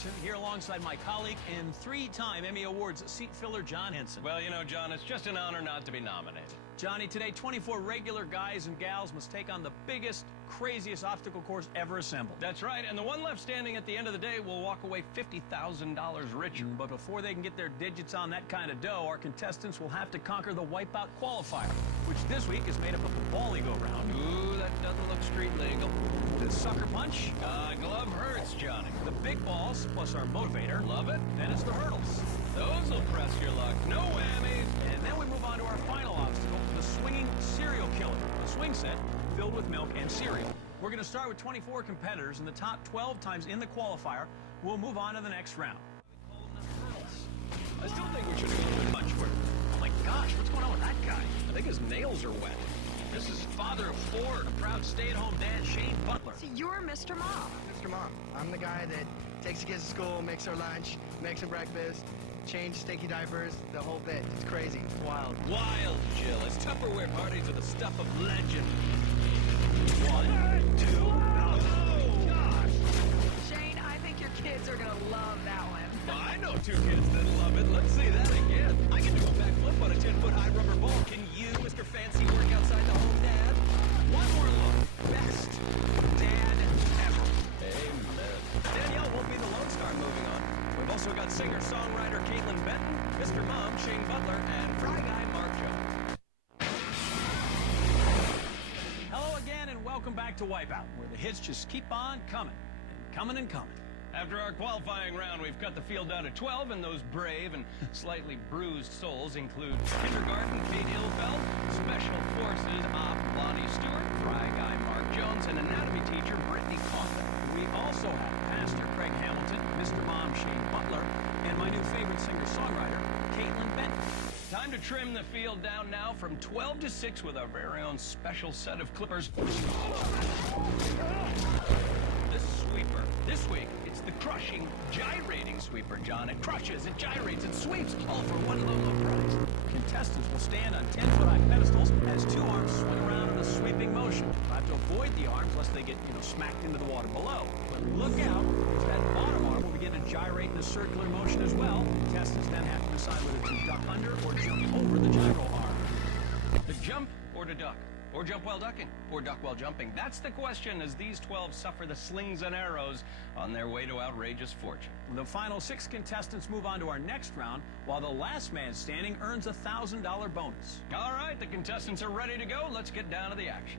Anderson, here alongside my colleague and three-time Emmy Awards seat filler John Henson. Well, you know, John, it's just an honor not to be nominated. Johnny, today 24 regular guys and gals must take on the biggest, craziest obstacle course ever assembled. That's right, and the one left standing at the end of the day will walk away $50,000 richer. But before they can get their digits on that kind of dough, our contestants will have to conquer the WipeOut qualifier, which this week is made up of the volley-go-round. Ooh, that doesn't look street legal. The sucker punch. Glove hurts, Johnny. The big balls, plus our motivator. Love it. Then it's the hurdles. Those will press your luck. No whammies. And then we move on to our final obstacle, the swinging cereal killer. A swing set filled with milk and cereal. We're going to start with 24 competitors, and the top 12 times in the qualifier will move on to the next round. I still think we should go with punch work. Oh my gosh, what's going on with that guy? I think his nails are wet. This is father of four and a proud stay-at-home dad, Shane Butler. So you're Mr. Mom. Mr. Mom. I'm the guy that takes the kids to school, makes their lunch, makes them breakfast, changes stinky diapers, the whole bit. It's crazy. It's wild. Wild, Jill. His Tupperware parties are the stuff of legend. 1, 2, oh gosh! Shane, I think your kids are gonna love that one. Well, I know two kids that love it. Let's see that again. I can do a backflip on a 10-foot high rubber ball. Can you, Mr. Fancy, work outside the home dad? One more look. Best dad ever. Amen. Danielle won't be the lone star moving on. We've also got singer-songwriter Caitlin Benton, Mr. Mom, Shane Butler, and Fry Guy Mark Jones. Hello again, and welcome back to WipeOut, where the hits just keep on coming and coming and coming. After our qualifying round, we've cut the field down to 12, and those brave and slightly bruised souls include kindergarten Kate Hillfeld, special forces op Lonnie Stewart, Fry Guy Mark Jones, and anatomy teacher Brittany Coffin. We also have Pastor Craig Hamilton, Mr. Mom Shane Butler, and my new favorite singer-songwriter, Caitlin Benton. Time to trim the field down now from 12 to 6 with our very own special set of clippers. This sweeper. This week, it's the crushing, gyrating sweeper, John. It crushes, it gyrates, it sweeps, all for one low, low price. Contestants will stand on 10-foot-high pedestals as two arms swing around in a sweeping motion. You'll have to avoid the arms lest they get, smacked into the water below. But look out, because that bottom arm will begin to gyrate in a circular motion as well. Contestants then have to decide whether to duck under or jump over the gyro arm. To jump or to duck? Or jump while ducking? Or duck while jumping? That's the question as these 12 suffer the slings and arrows on their way to outrageous fortune. The final 6 contestants move on to our next round, while the last man standing earns a $1,000 bonus. All right, the contestants are ready to go. Let's get down to the action.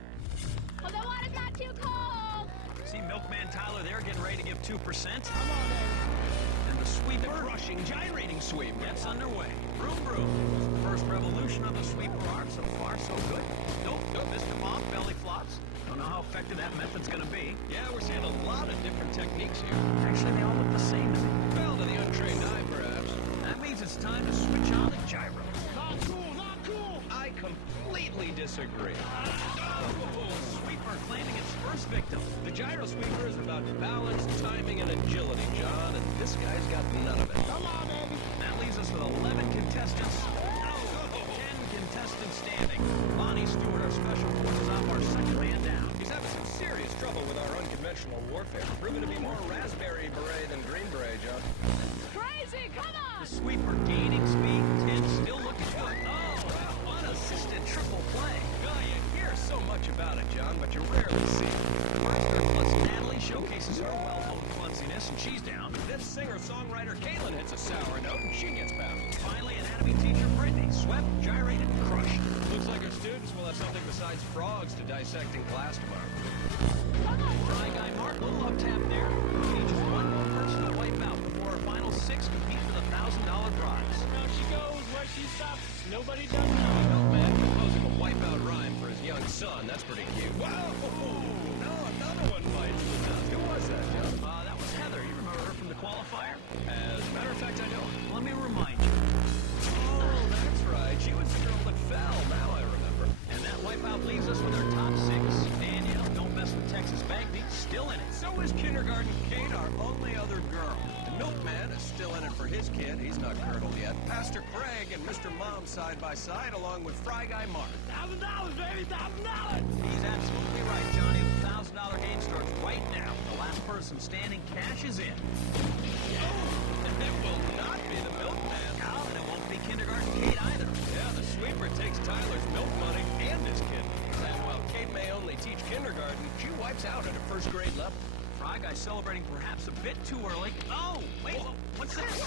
Oh, the water's not too cold. See Milkman Tyler there getting ready to give 2%. Come on, And the sweeper, Crushing, gyrating sweep. gets underway. Broom, broom. First revolution of the sweeper arm. So far, so good. Nope, Mr. Mom, belly flops. Don't know how effective that method's going to be. Yeah, we're seeing a lot of different techniques here. Actually, they all look the same to me. Well, to the untrained eye, perhaps. That means it's time to switch on the gyro. Not cool, not cool. I completely disagree. Sweeper claiming its first victim. The gyro sweeper is about balance, timing, and agility, John, and this guy's got none of it. Come on, baby. That leaves us with 11 contestants. 10 contestants standing. Lonnie Stewart, our special forces op, our second man down. He's having some serious trouble with our unconventional warfare. Proven to be more raspberry beret than green beret, John. Crazy, come on. The sweeper gaining speed, 10 still looking good. Oh, unassisted triple play. Oh, you hear so much about it, John, but you rarely see it. Monster plus Natalie showcases her well-known clumsiness, and she's down. Then singer-songwriter Caitlin hits a sour note, and she gets bounced. Finally, anatomy teacher Brittany swept, gyrated, and crushed. Looks like our students will have something besides frogs to dissect in class tomorrow. Come on. Fry Guy Mark, little up tap there. We need just one more person to wipe out before our final 6 compete for the $1,000 prize. Now she goes where she stops. Nobody does Milkman composing a wipeout rhyme for his young son. That's pretty cute. Wow! No, another one bites. Who was that, John? That was Heather. You remember her from the qualifier? As a matter of fact, I don't. Let me remind you. Oh, that's right. She was the girl that fell. Now I remember. And that wipeout leaves us with our top 6. Danielle, don't mess with Texas Bagby, still in it. So is kindergarten Kate, our only other girl. The Milkman is still in it for his kid. He's not curdled yet. Pastor Craig and Mr. Mom side by side, along with Fry Guy Mark. $1,000, baby, $1,000. He's absolutely right, Johnny. The $1,000 game starts right now. The last person some standing cashes in. It will not be the milkman. Oh, and it won't be Kindergarten Kate either. Yeah, the sweeper takes Tyler's milk money and his kid. And while Kate may only teach kindergarten, she wipes out at a first grade level. Fry Guy celebrating perhaps a bit too early. Oh, wait, what's this?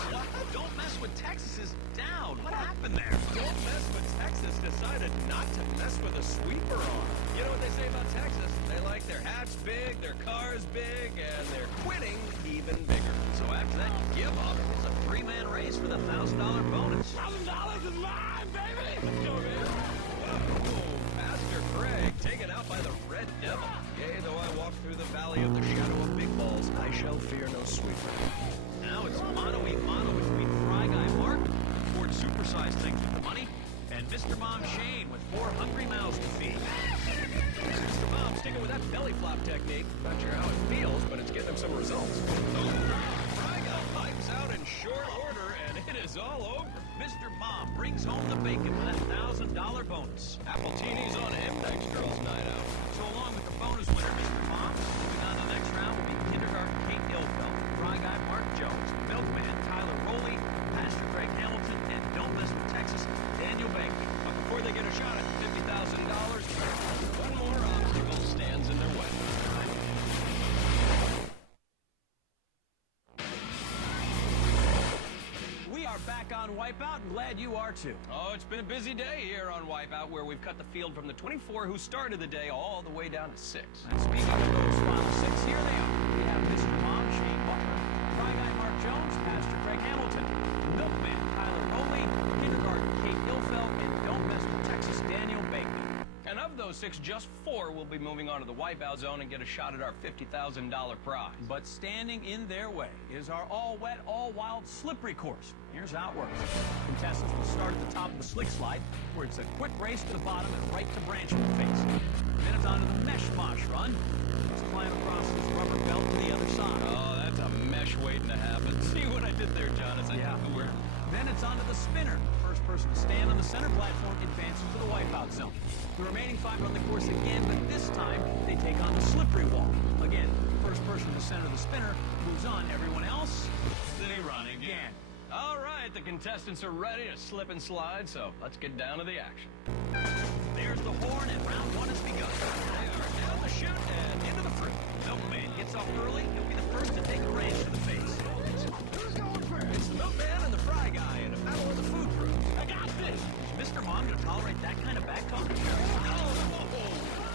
Don't mess with Texas is down. What happened there? Don't mess with Texas decided not to mess with a sweeper arm. You know what they say about Texas? They like their hats big, their cars big, and their quitting even bigger. So after that give up, it's a three-man race for the $1,000 bonus. $1,000 is mine, baby! Let's go, man. Whoa, Pastor Craig taken out by the Red Devil. Yea, though I walk through the valley of the shadow of big balls, I shall fear no sweeper. Now it's mono-e-mono between Fry Guy Mark, Ford supersized things with the money, and Mr. Mom Shane with 4 hungry mouths to feed. Mr. Bob sticking with that belly flop technique. Not sure how it feels, but it's getting him some results. Fry Guy pipes out in short order, and it is all over. Mr. Mom brings home the bacon with that $1,000 bonus. Appletinis on him next girls' night out. So along with the bonus winner, Mr. Mom, moving on to the next round will be Kindergarten Kate Ilfeld, Fry Guy Mark Jones, Milkman Tyler Rowley, Pastor Craig Hamilton, and Don't Mess with Texas, Daniel Banky. But before they get a shot at $50,000, one more obstacle stands in their way. We are back on Wipeout, and glad you are too. Oh, it's been a busy day here on Wipeout, where we've cut the field from the 24 who started the day all the way down to 6. And speaking of those final 6, here they are. We have Mr. Mom Shane Butler, Fry Guy Mark Jones, Pastor Craig Hamilton, Milkman Tyler Rowley, Kindergarten Kate Ilfeld, and Don't Mess with Texas Daniel Baker. And of those 6, just 4 will be moving on to the Wipeout zone and get a shot at our $50,000 prize. But standing in their way is our all-wet, all-wild, slippery course. Here's how it works. Contestants will start at the top of the slick slide, where it's a quick race to the bottom and right to branch in the face. Then it's onto the mesh mosh run. Let's climb across this rubber belt to the other side. Oh, that's a mesh waiting to happen. See what I did there, John? As I Yeah. did the word. Then it's onto the spinner. First person to stand on the center platform advances to the wipeout zone. The remaining 5 run the course again, but this time they take on the slippery wall. Again, first person to center the spinner moves on. Everyone else, they run again. All right, the contestants are ready to slip and slide, so let's get down to the action. There's the horn, and round 1 has begun. They are down the chute and into the fruit. Milkman gets off early. He'll be the first to take a branch to the face. Who's going first? It's the Milkman and the Fry Guy in a battle of the food crew. I got this. Is Mr. Mom going to tolerate that kind of back talk? Oh,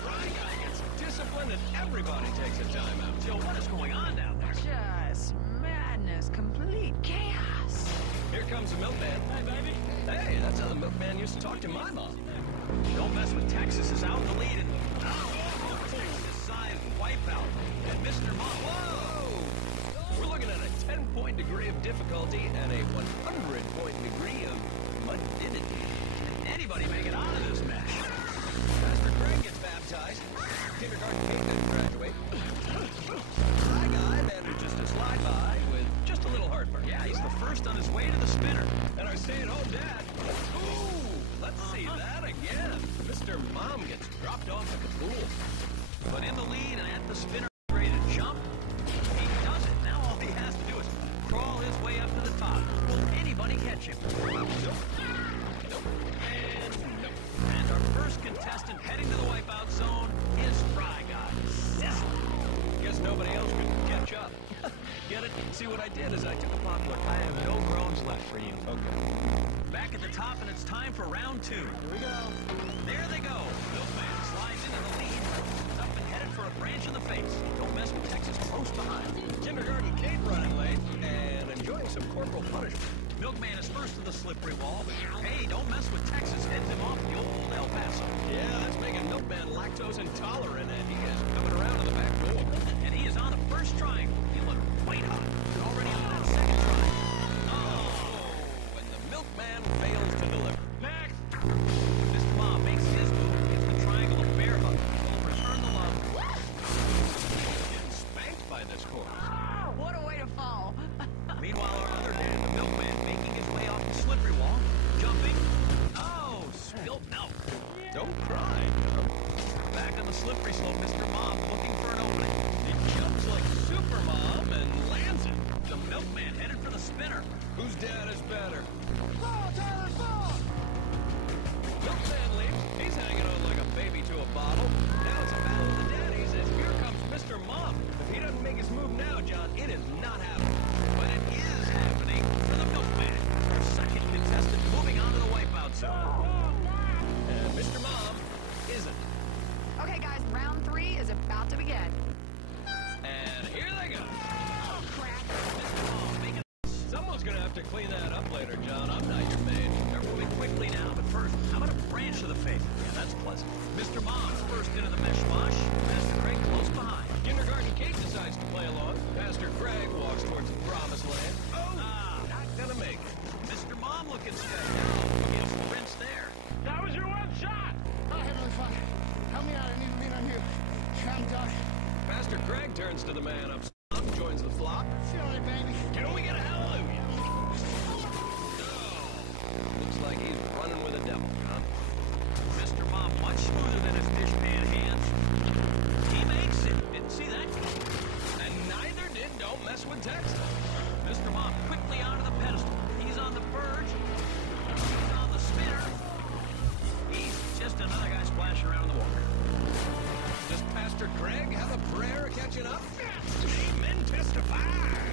Fry Guy gets disciplined and everybody takes a timeout. So what is going on down there? Just madness, complete chaos. Here comes the Milkman. Hey, baby. Hey, that's how the Milkman used to talk to my mom. Don't Mess with Texas is out in the lead, and Texas side wipeout. And Mr. Mom, We're looking at a 10-point degree of difficulty and a 100-point degree of mudidity. can anybody make it out of this mess? Pastor Craig gets baptized. Kindergarten Kate didn't graduate. Fry Guy manages to slide by with just a little heartburn. Yeah, he's the first on his way to the spinner. And our stay-at-home dad. Ooh, let's see that again. Mr. Mom gets dropped off at the pool. But in the lead and at the spinner, ready to jump, he does it. Now all he has to do is crawl his way up to the top. Will anybody catch him? Nope. Nope. And nope. And our first contestant heading to the wipeout zone is Fry Guy. Guess nobody else could catch up. Get it? See, what I did is I took a popular... I have no groans left for you. Okay. Back at the top, and it's time for round 2. Here we go. There they go. Milkman slides into the lead. Up and headed for a branch in the face. Don't Mess with Texas close behind. Kindergarten Kate running late and enjoying some corporal punishment. Milkman is first to the slippery wall, but hey, Don't Mess with Texas heads him off the old El Paso. Yeah, that's making Milkman lactose intolerant, and he is coming around to the back door. And he is on the first triangle. He looked white hot. Already on that second triangle. Oh, and the Milkman fails to deliver. Next. Mr. Mom makes his move, gives the triangle a bear hug. He'll return the love. Getting spanked by this course. Oh, what a way to fall. Meanwhile, our other dad, the Milkman, making his way off the slippery wall, jumping. Oh, spilled milk. Don't cry. Back on the slippery slope, Mr. Mom looking for an opening. dad is better. Fall, Tyler, fall! Milkman leaps. He's hanging on like a baby to a bottle. Now it's a battle of the daddies, and here comes Mr. Mom. If he doesn't make his move now, John, it is not happening. But it is happening for the Milkman. Our second contestant moving on to the wipeout zone. And Mr. Mom isn't. Okay, guys, round 3 is about to begin. And here they go. Oh, crap. Mr. Mom making Someone's gonna have to clean that up later, John. I'm not your maid. They're moving quickly now, but first, how about a branch of the faith? Yeah, that's pleasant. Mr. Mom's first into the mishmash. Pastor Craig close behind. Kindergarten Kate decides to play along. Pastor Craig walks towards the promised land. Oh, not gonna make it. Mr. Mom looking steady. Now, he sprints there. That was your one shot. Oh, Heavenly Father, help me out. I need to lean on you. I'm done. Pastor Craig turns to the man up top, joins the flock. Feel it, baby. Can we get a hallelujah? Looks like he's running with the devil, John. Mr. Mom much smoother than his dishpan hands. He makes it. Didn't see that coming. And neither did Don't Mess with Text. Mr. Mom quickly onto the pedestal. He's on the verge. He's on the spinner. He's just another guy splashing around in the water. Does Pastor Craig have a prayer of catching up? Amen, testify.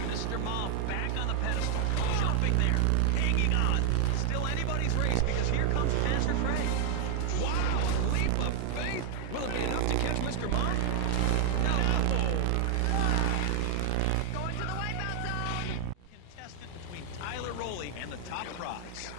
Mr. Mom back on the pedestal. Jumping there. Hanging on. Still anybody's race because here comes Pastor Craig. Wow, a leap of faith. Will it be enough to catch Mr. Mom? No. Going to the wipeout zone. Contestant between Tyler Rowley and the top prize.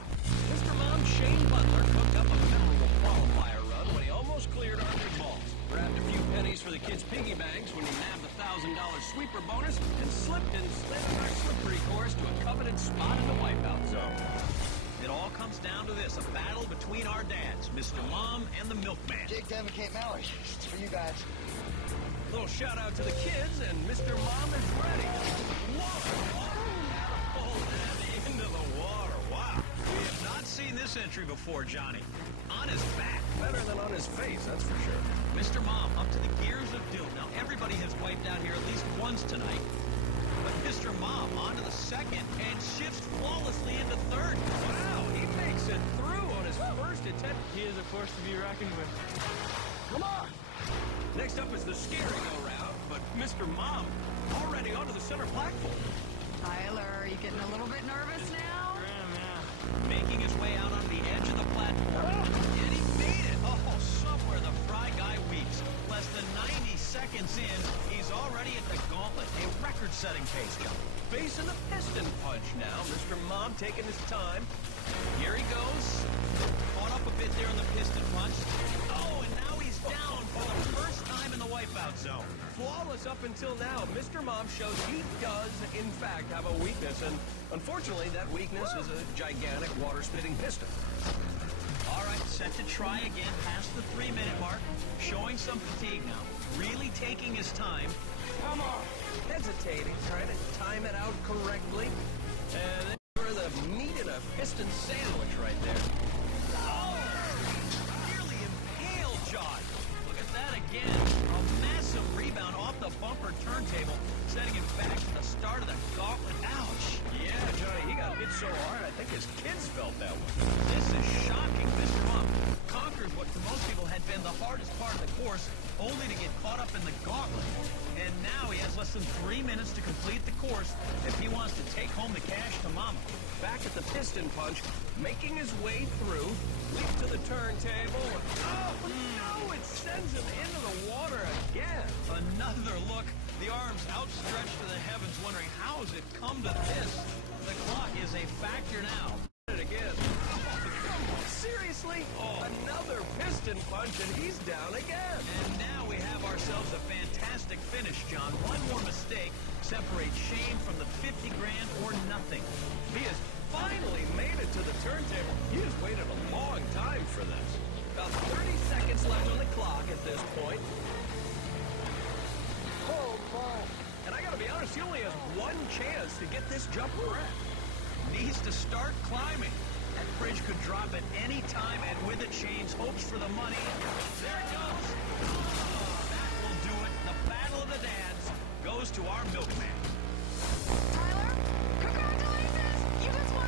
Mr. Mom Shane Butler cooked up a memorable qualifier run when he almost cleared Arthur's balls. Grabbed a few pennies for the kids' piggy banks when he nabbed the $1,000 sweeper bonus and slipped and slid on our slippery course to a coveted spot in the wipeout zone. It all comes down to this, a battle between our dads, Mr. Mom and the Milkman. Jake, Devin, Kate, Mallory. It's for you guys. Little shout out to the kids, and Mr. Mom is ready. Whoa! Pull that into the water. Wow. We have not seen this entry before, Johnny. On his back. Better than on his face, that's for sure. Mr. Mom up to the gears of doom. Now, everybody has wiped out here at least once tonight. But Mr. Mom onto the second and shifts flawlessly into third. Wow, he makes it through on his first attempt. He is a force to be reckoned with. Come on! Next up is the scary go-round, but Mr. Mom already onto the center platform. Tyler, are you getting a little bit nervous now? Making his way out on the edge of the platform. And he made it. Oh, somewhere the fry guy weeps. Less than 90 seconds in, he's already at the gauntlet. A record-setting pace, John. Facing the piston punch now. Mr. Mom taking his time. Here he goes. Caught up a bit there in the piston punch. Oh, and now he's down for the first time in the wipeout zone. Flawless up until now. Mr. Mom shows he does, in fact, have a weakness, and unfortunately, that weakness is a gigantic water-spitting piston. All right, set to try again past the 3-minute mark. Showing some fatigue now. Really taking his time. Come on. Hesitating, trying to time it out correctly. And then for the meat in a piston sandwich right there. Oh! Nearly impaled John. Look at that again. A massive rebound off the bumper turntable, setting him back to the start of the gauntlet. Ouch! Yeah, Johnny, he got hit so hard, I think his kids felt that one. This is shocking. Mr. Mom conquers what to most people had been the hardest part of the course, only to get caught up in the gauntlet. And now he has less than 3 minutes to complete the course if he wants to take home the cash to Mama. Back at the piston punch, making his way through, leap to the turntable. Oh, no, it sends him into the water again. Another look, the arms outstretched to the heavens, wondering how has it come to this? The clock is a factor now. It again. Oh, come on, seriously? Oh, another piston punch, and he's down again. And now we have ourselves a fantastic finish, John. One more mistake separates Shane from the 50 grand or nothing. He has finally made it to the turntable. He has waited a long time for this. About 30 seconds left on the clock at this point. Oh, boy. And I gotta be honest, he only has one chance to get this jump correct. Needs to start climbing. That bridge could drop at any time, and with it, Shane's hopes for the money. There it goes. Oh, that will do it. The battle of the dads goes to our milkman. Tyler, congratulations! You just won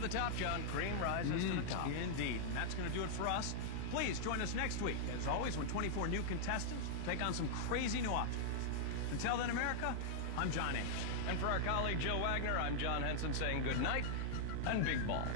to the top, John. Cream rises to the top. Indeed. And that's going to do it for us. Please join us next week, as always, when 24 new contestants take on some crazy new obstacles. Until then, America, I'm John Ames. And for our colleague Joe Wagner, I'm John Henson saying good night and big balls.